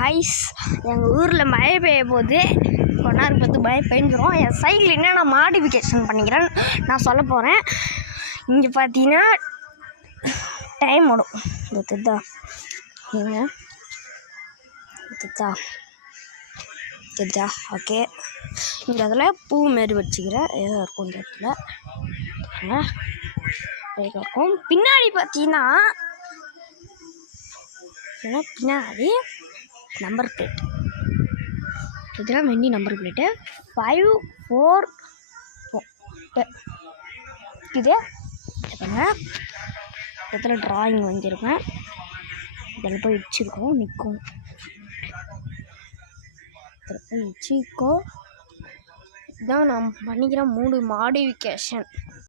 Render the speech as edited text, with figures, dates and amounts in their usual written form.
Guys, எங்கள் ஊரில் மழை பெய்ய போது கொண்டாரு பார்த்து மழை பெஞ்சிரும். என் சைக்கிள் என்ன நான் மாடிஃபிகேஷன் பண்ணிக்கிறேன் நான் சொல்ல போகிறேன். இங்கே பார்த்தீங்கன்னா டைம் ஓடும். இதுதா நீங்கள் இதுதா ஓகே. இந்த இதில் பூ மாரி வச்சுக்கிறேன். ஏதோ இருக்கும் இந்த இடத்துல இருக்கும். பின்னாடி பார்த்தீங்கன்னா பின்னாடி நம்பர் பிளேட், இதெல்லாம் வெண்டி நம்பர் பிளேட்டு 548 இது. இதில் ட்ராயிங் வாங்கியிருக்கேன். இதில் போய் வச்சுருக்கோம் நிற்கும். இதில் போய் வச்சுக்கோ. இதுதான் நான் பண்ணிக்கிறேன் 3 மாடிஃபிகேஷன்.